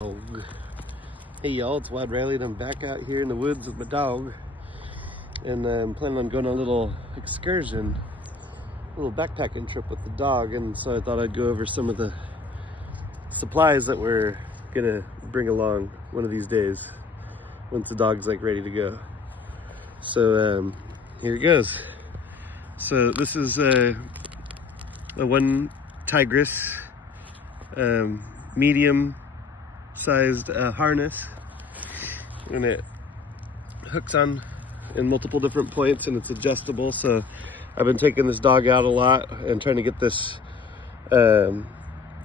Hey y'all, it's Wild Riley and I'm back out here in the woods with my dog, and I'm planning on going on a little excursion, a little backpacking trip with the dog. And so I thought I'd go over some of the supplies that we're gonna bring along one of these days once the dog's like ready to go. So here it goes. So this is a one Tigris medium sized harness, and it hooks on in multiple different points and it's adjustable. So I've been taking this dog out a lot and trying to get this kind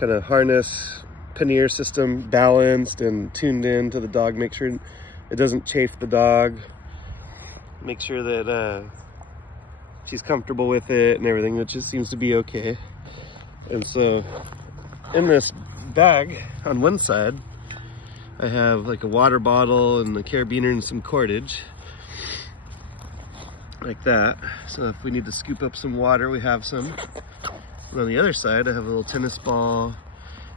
of harness pannier system balanced and tuned in to the dog, make sure it doesn't chafe the dog, make sure that she's comfortable with it and everything, which just seems to be okay. And so in this bag on one side I have like a water bottle and a carabiner and some cordage like that, so if we need to scoop up some water we have some. And on the other side I have a little tennis ball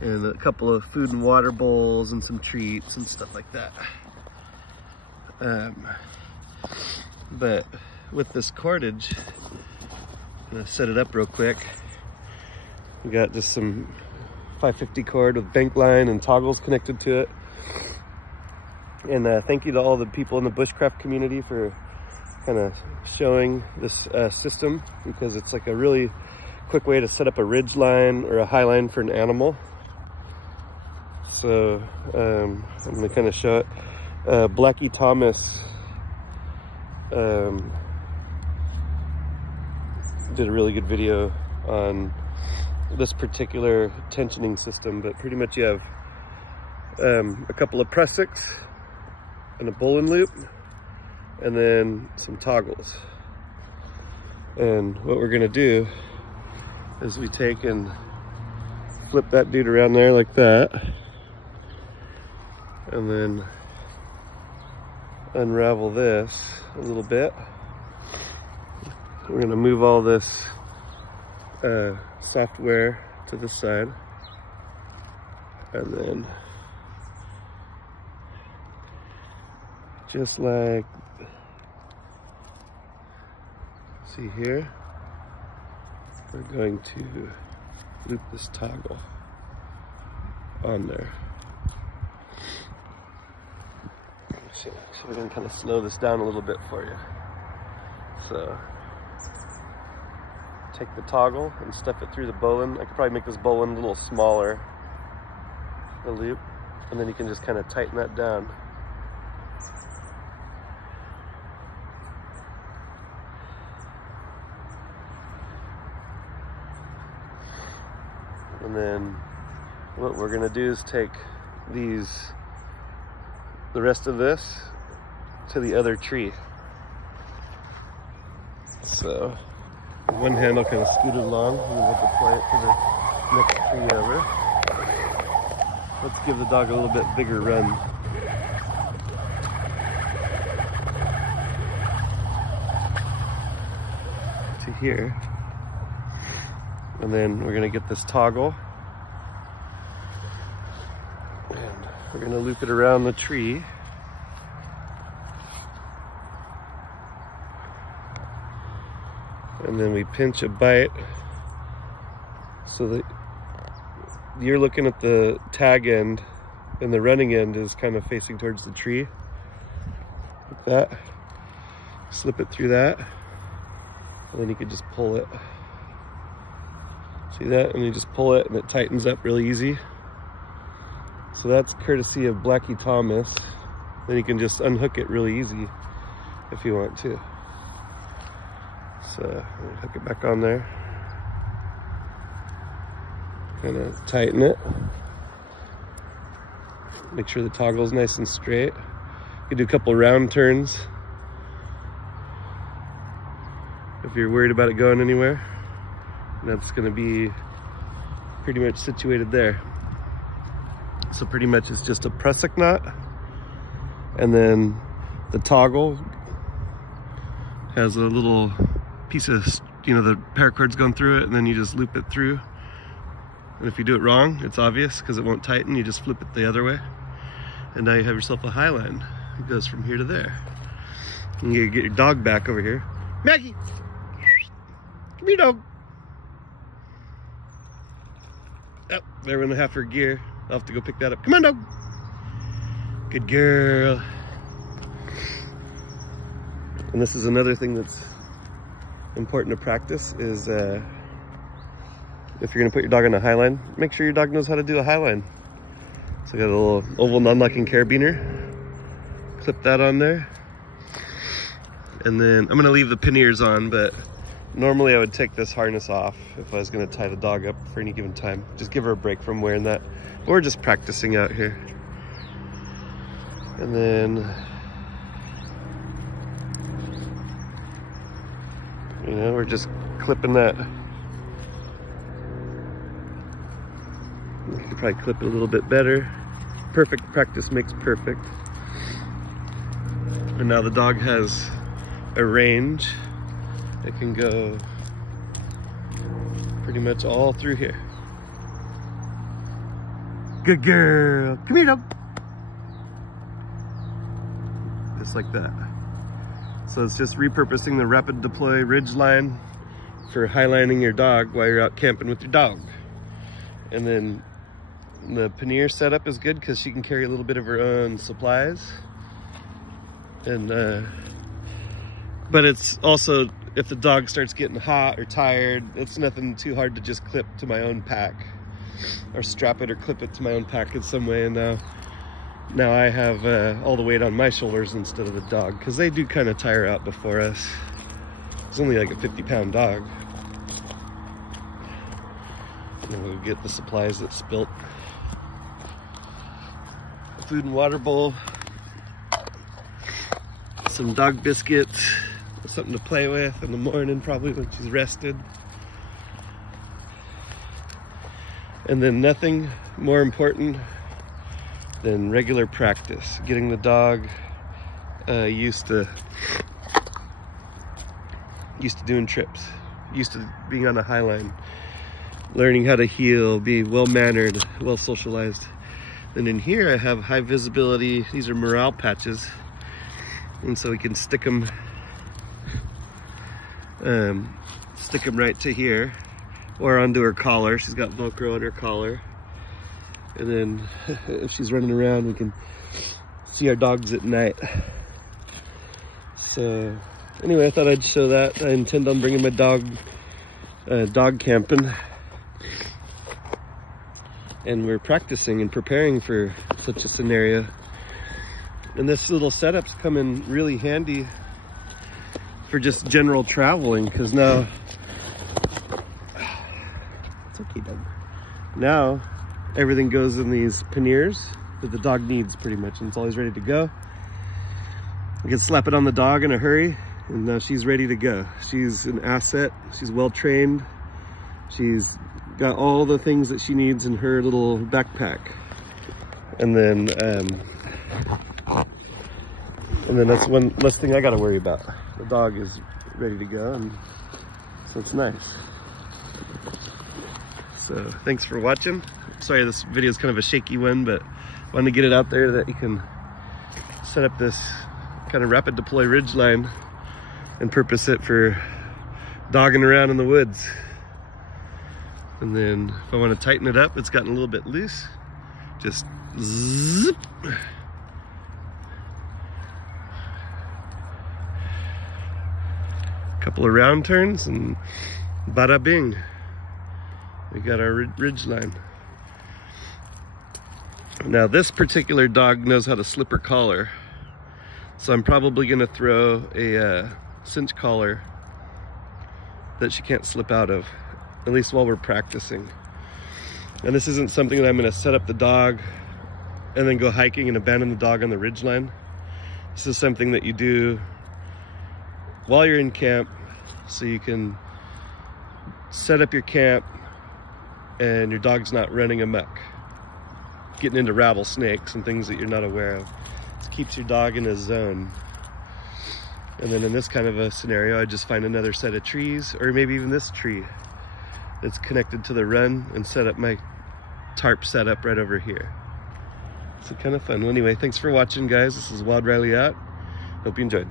and a couple of food and water bowls and some treats and stuff like that. But with this cordage, I'm gonna set it up real quick. We got just some 550 cord with bank line and toggles connected to it. And thank you to all the people in the bushcraft community for kind of showing this system, because it's like a really quick way to set up a ridge line or a high line for an animal. So I'm going to kind of show it. Blackie Thomas did a really good video on this particular tensioning system, but pretty much you have a couple of press-sticks and a bowline loop and then some toggles. And what we're gonna do is we take and flip that dude around there like that, and then unravel this a little bit. We're gonna move all this software to the side, and then just like, see here, we're going to loop this toggle on there. So we're going to kind of slow this down a little bit for you. So take the toggle and step it through the bowline. I could probably make this bowline a little smaller, the loop, and then you can just kind of tighten that down. And then what we're gonna do is take the rest of this to the other tree. So one hand will kind of scoot it along, and then we'll deploy it to the next tree over. Let's give the dog a little bit bigger run. To here. And then we're gonna get this toggle and we're gonna loop it around the tree. And then we pinch a bite so that you're looking at the tag end and the running end is kind of facing towards the tree. Like that. Slip it through that, and then you can just pull it. See that? And you just pull it and it tightens up really easy. So that's courtesy of Blackie Thomas. Then you can just unhook it really easy if you want to. So I'm gonna hook it back on there. Kind of tighten it. Make sure the toggle's nice and straight. You can do a couple round turns if you're worried about it going anywhere. That's going to be pretty much situated there. So pretty much it's just a press-stick knot, and then the toggle has a little piece of, the paracords going through it, and then you just loop it through And if you do it wrong, it's obvious because it won't tighten. You just flip it the other way. And now you have yourself a high line. It goes from here to there. And you get your dog back over here. Maggie! Come here, dog. Oh, there went half her gear. I'll have to go pick that up. Come on, dog. Good girl. And this is another thing that's important to practice is if you're gonna put your dog on a high line, make sure your dog knows how to do a high line. So I got a little oval non-locking carabiner. Clip that on there. And then I'm gonna leave the panniers on, but normally I would take this harness off if I was gonna tie the dog up for any given time. Just give her a break from wearing that. Or just practicing out here. And then, you know, we're just clipping that. You could probably clip it a little bit better. Perfect practice makes perfect. And now the dog has a range. It can go pretty much all through here. Good girl. Come here, dog. Just like that. So it's just repurposing the rapid deploy ridge line for highlining your dog while you're out camping with your dog. And then the pannier setup is good because she can carry a little bit of her own supplies. And but it's also, if the dog starts getting hot or tired, it's nothing too hard to just clip to my own pack or strap it or clip it to my own pack in some way. And now I have all the weight on my shoulders instead of the dog, because they do kind of tire out before us. It's only like a 50-pound dog. And we'll get the supplies that spilt. A food and water bowl. Some dog biscuits. Something to play with in the morning, probably when she's rested. And then nothing more important than regular practice. Getting the dog used to doing trips, used to being on a high line, learning how to heel, be well-mannered, well-socialized. And in here I have high visibility, these are morale patches. And so we can stick them right to here or onto her collar. She's got Velcro on her collar. And then if she's running around, we can see our dogs at night. So anyway, I thought I'd show that. I intend on bringing my dog camping. And we're practicing and preparing for such a scenario. And this little setup's come in really handy for just general traveling, because now, it's okay, Doug. Now, everything goes in these panniers that the dog needs pretty much, and it's always ready to go. I can slap it on the dog in a hurry, and now she's ready to go. She's an asset, she's well trained, she's got all the things that she needs in her little backpack. And then that's one less thing I gotta worry about. The dog is ready to go, and so it's nice. So thanks for watching. Sorry this video is kind of a shaky one, but I wanted to get it out there that you can set up this kind of rapid deploy ridge line and purpose it for dogging around in the woods. And then if I want to tighten it up, it's gotten a little bit loose, just zip. Couple of round turns and bada bing, we got our ridge line. Now this particular dog knows how to slip her collar, so I'm probably gonna throw a cinch collar that she can't slip out of, at least while we're practicing. And this isn't something that I'm gonna set up the dog and then go hiking and abandon the dog on the ridge line. This is something that you do while you're in camp, so you can set up your camp and your dog's not running amok, getting into rattlesnakes and things that you're not aware of. It keeps your dog in a zone. And then in this kind of a scenario, I just find another set of trees, or maybe even this tree, that's connected to the run and set up my tarp setup right over here. So kind of fun. Well, anyway, thanks for watching, guys. This is Wild Riley out. Hope you enjoyed.